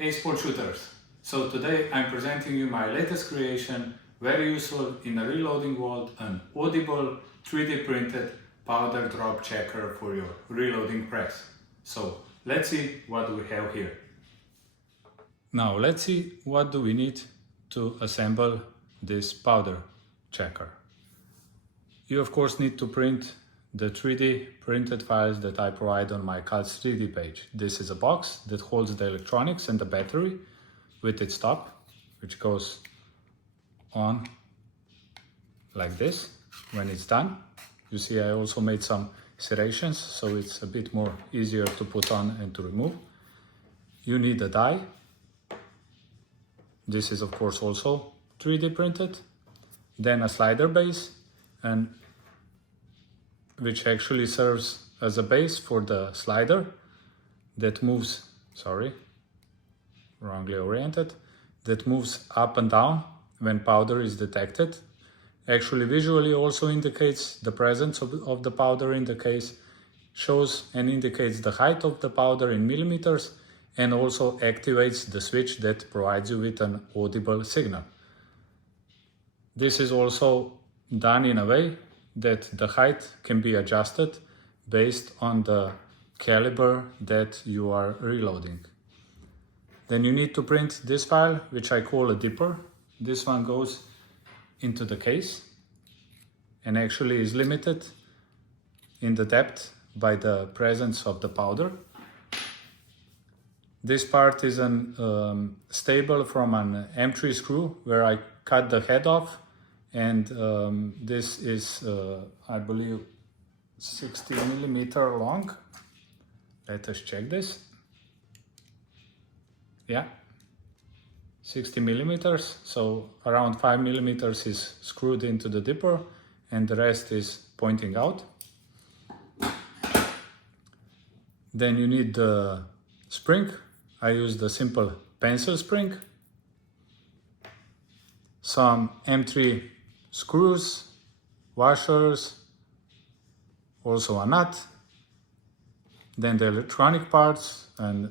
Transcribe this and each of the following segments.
Hey sport shooters! So today I'm presenting you my latest creation, very useful in a reloading world, an audible 3D printed powder drop checker for your reloading press. So let's see what we have here. Now let's see what do we need to assemble this powder checker. You of course need to print the 3D printed files that I provide on my Shooters3D page. This is a box that holds the electronics and the battery with its top, which goes on like this when it's done. You see I also made some serrations, so it's a bit more easier to put on and to remove. You need a die. This is of course also 3D printed. Then a slider base, and which actually serves as a base for the slider that moves, wrongly oriented, that moves up and down when powder is detected. Actually visually also indicates the presence of the powder in the case, shows and indicates the height of the powder in millimeters, and also activates the switch that provides you with an audible signal. This is also done in a way that the height can be adjusted based on the caliber that you are reloading. Then you need to print this file, which I call a dipper. This one goes into the case and actually is limited in the depth by the presence of the powder. This part is an stable from an M3 screw where I cut the head off, and this is I believe 60 millimeter long. Let us check this. Yeah, 60 millimeters, so around 5 millimeters is screwed into the dipper and the rest is pointing out. Then you need the spring. I use the simple pencil spring, some M3 screws, washers, also a nut, then the electronic parts, and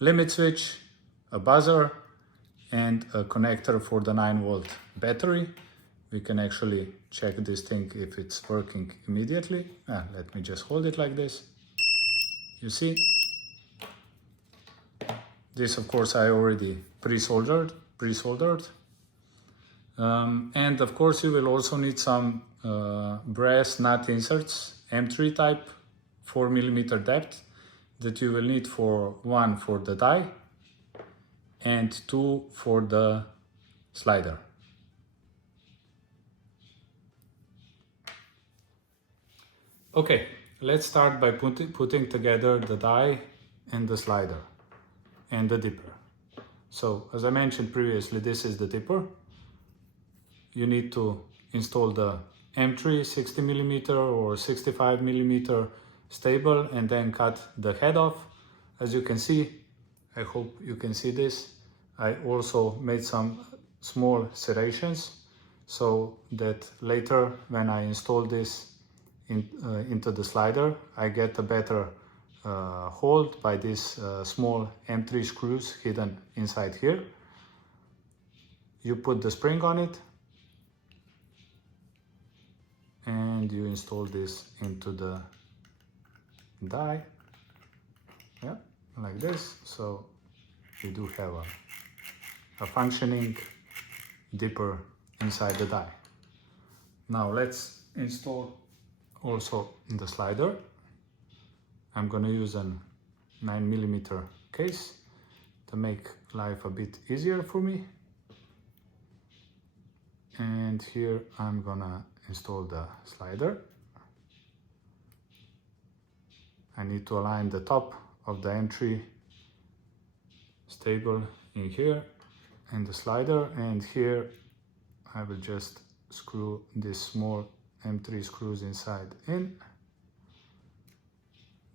limit switch, a buzzer, and a connector for the 9-volt battery. We can actually check this thing if it's working immediately. Let me just hold it like this. You see? This of course I already pre-soldered. And of course you will also need some brass nut inserts, M3 type, 4 millimeter depth, that you will need for one for the die and two for the slider. Okay, let's start by putting together the die and the slider and the dipper. So as I mentioned previously, this is the dipper. You need to install the M3 60 millimeter or 65 millimeter stable and then cut the head off. As you can see, I hope you can see this, I also made some small serrations so that later when I install this into the slider, I get a better hold by these small M3 screws hidden inside here. You put the spring on it and you install this into the die, yeah, like this. So we do have a functioning dipper inside the die. Now let's install also the slider. I'm gonna use a 9 millimeter case to make life a bit easier for me. And here I'm gonna install the slider. I need to align the top of the M3 stable in here and the slider, and here I will just screw these small M3 screws inside in,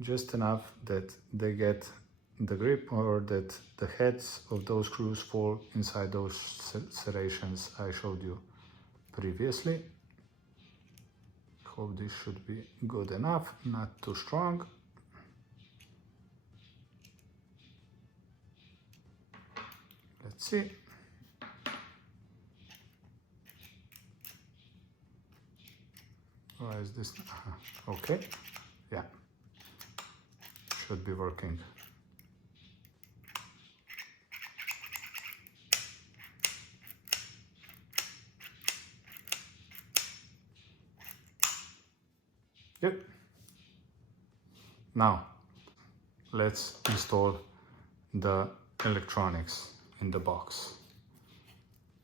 just enough that they get the grip, or that the heads of those screws fall inside those serrations I showed you previously. Hope this should be good enough, not too strong. Let's see. Why is this? Okay, yeah, should be working. Good. Now let's install the electronics in the box.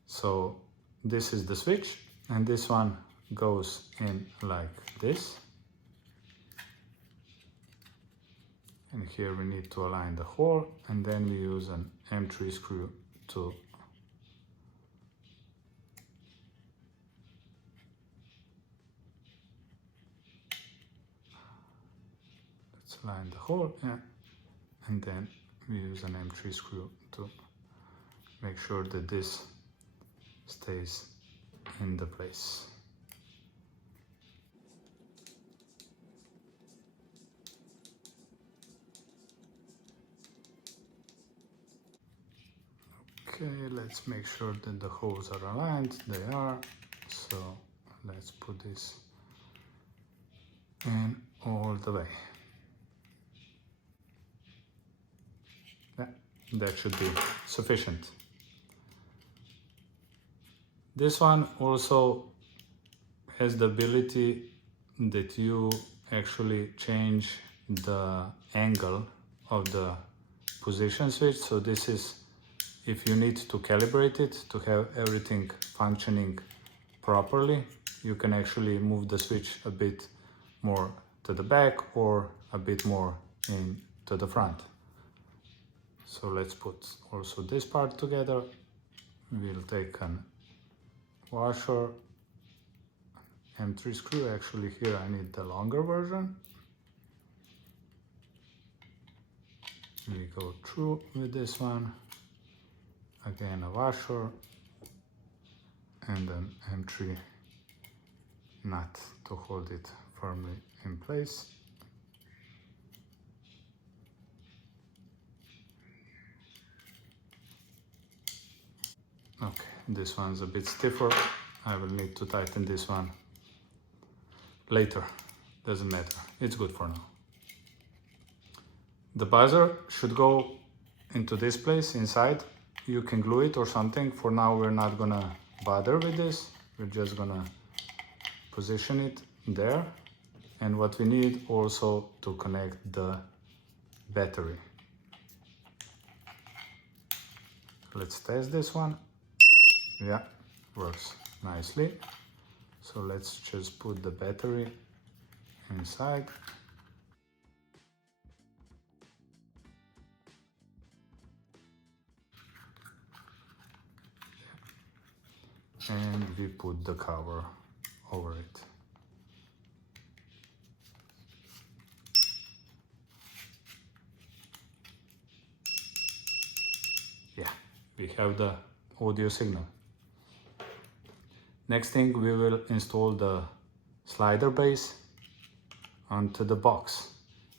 So this is the switch, and this one goes in like this. And here we need to align the hole, and then we use an M3 screw to line the hole, yeah, and then we use an M3 screw to make sure that this stays in the place. Okay, let's make sure that the holes are aligned. They are. So let's put this in all the way. Yeah, that should be sufficient. This one also has the ability that you actually change the angle of the position switch. So this is if you need to calibrate it to have everything functioning properly. You can actually move the switch a bit more to the back or a bit more into the front. So let's put also this part together. We'll take an washer, M3 screw. Actually here I need the longer version. We go through with this one. Again a washer and an M3 nut to hold it firmly in place. Okay, this one's a bit stiffer. I will need to tighten this one later. Doesn't matter, it's good for now. The buzzer should go into this place inside. You can glue it or something. For now we're not gonna bother with this. We're just gonna position it there. And what we need also to connect the battery. Let's test this one. Yeah, works nicely. So let's just put the battery inside. And we put the cover over it. Yeah, we have the audio signal. Next thing, we will install the slider base onto the box.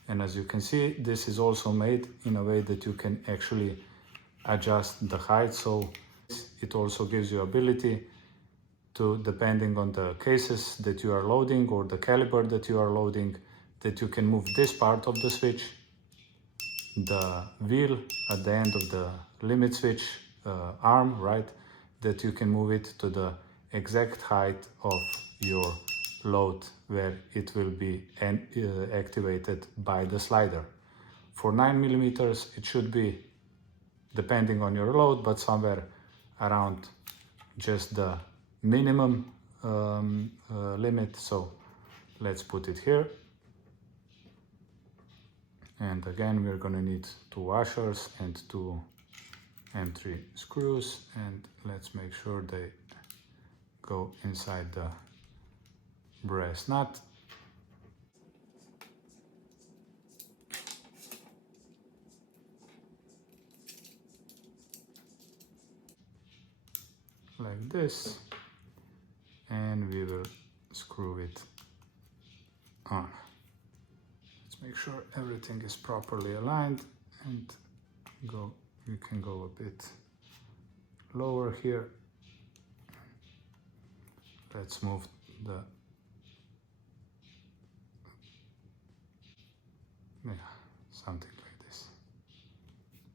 And as you can see, this is also made in a way that you can actually adjust the height. So it also gives you ability to, depending on the cases that you are loading or the caliber that you are loading, that you can move this part of the switch, the wheel at the end of the limit switch arm, right, that you can move it to the exact height of your load where it will be activated by the slider. For 9mm it should be, depending on your load, but somewhere around just the minimum limit. So let's put it here. And again, we're gonna need 2 washers and 2 M3 screws, and let's make sure they go inside the brass nut. Like this, and we will screw it on. Let's make sure everything is properly aligned, and you can go a bit lower here. Let's move the, yeah, something like this.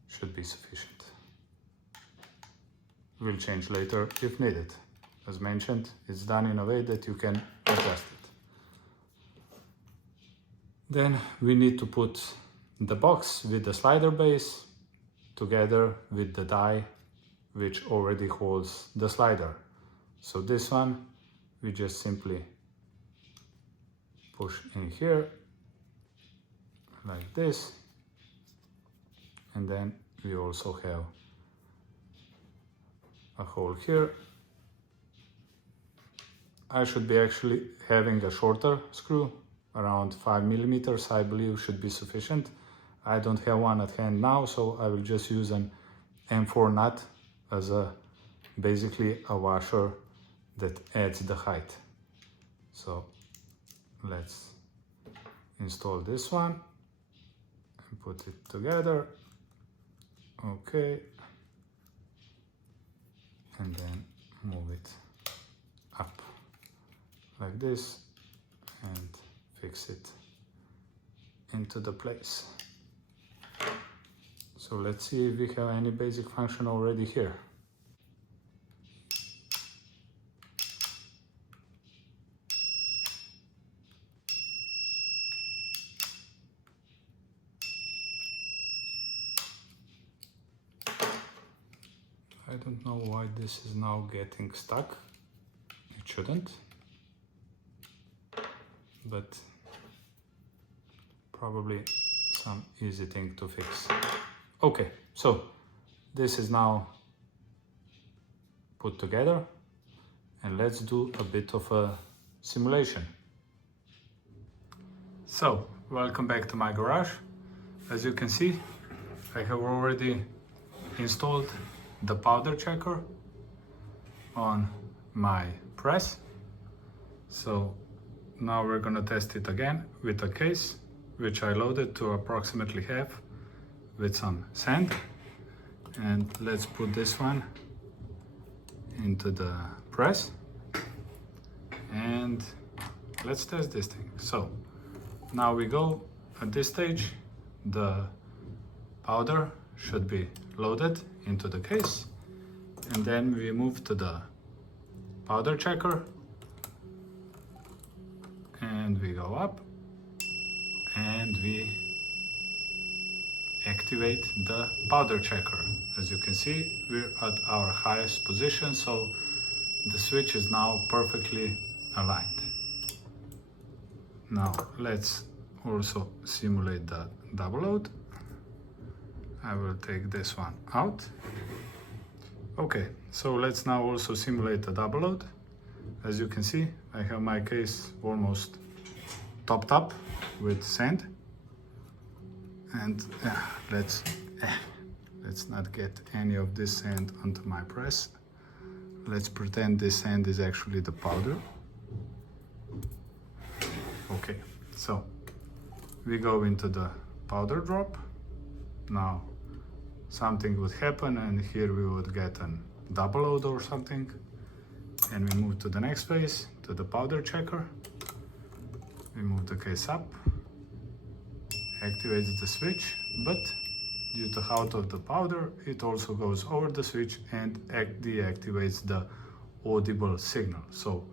Should be sufficient. We'll change later if needed. As mentioned, it's done in a way that you can adjust it. Then we need to put the box with the slider base together with the die which already holds the slider. So this one we just simply push in here like this, and then we also have a hole here. I should be actually having a shorter screw, around 5 millimeters, I believe should be sufficient. I don't have one at hand now, so I will just use an M4 nut as basically a washer that adds the height. So let's install this one and put it together. Okay, and then move it up like this and fix it into the place. So let's see if we have any basic function already here. I don't know why this is now getting stuck. It shouldn't, but probably some easy thing to fix. Okay, so this is now put together, and let's do a bit of a simulation. So, welcome back to my garage. As you can see, I have already installed the powder checker on my press. So now we're gonna test it again with a case which I loaded to approximately half with some sand. And let's put this one into the press and let's test this thing. So now we go at this stage, the powder should be loaded into the case, and then we move to the powder checker and we go up and we activate the powder checker. As you can see, we're at our highest position, so the switch is now perfectly aligned. Now let's also simulate the double load. I will take this one out. Okay, so let's now also simulate the double load. As you can see, I have my case almost topped up with sand. And let's not get any of this sand onto my press. Let's pretend this sand is actually the powder. Okay, so we go into the powder drop. Now something would happen and here we would get a double load or something, and we move to the next phase, to the powder checker. We move the case up, activates the switch, but due to height of the powder, it also goes over the switch and deactivates the audible signal. So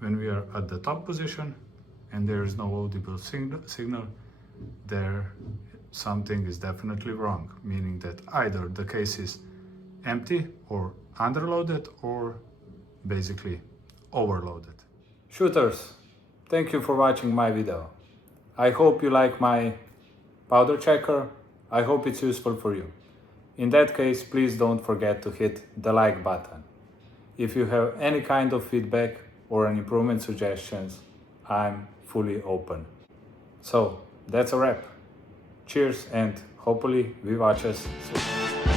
when we are at the top position and there is no audible signal, there something is definitely wrong, meaning that either the case is empty or underloaded or basically overloaded. Shooters, thank you for watching my video. I hope you like my powder checker. I hope it's useful for you. In that case, please don't forget to hit the like button. If you have any kind of feedback or an improvement suggestions, I'm fully open. So that's a wrap. Cheers, and hopefully we watch us soon.